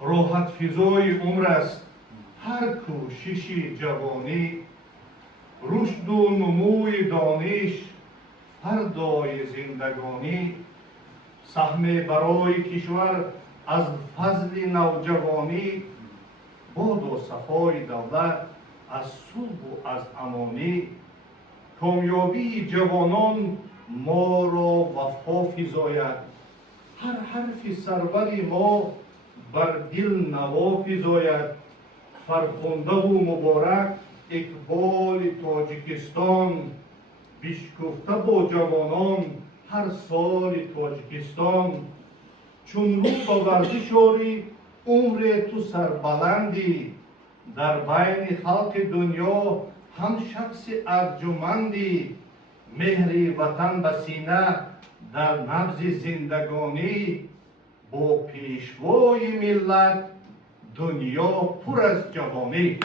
راحت فضای عمر است هر کوشش جوانی، رشد و نموی دانش فردای زندگانی، سهم برای کشور از فضل نوجوانی، باد و صفای دولت از صلح و از امانی، کامیابی جوانان ما را وفا فزاید، هر حرف سرور ما بر دل نوا فزاید، فرخنده و مبارک اقبال تاجیکستان، بشکفته با جوانان هر سال تاجیکستان، چون رو به ورزش آری عمر تو سربلندی، در بین خلق دنیا هم شخص ارجمندی، مهر وطن به سینه در نبض زندگانی، با پیشوای ملت دنیا پر از جوانی.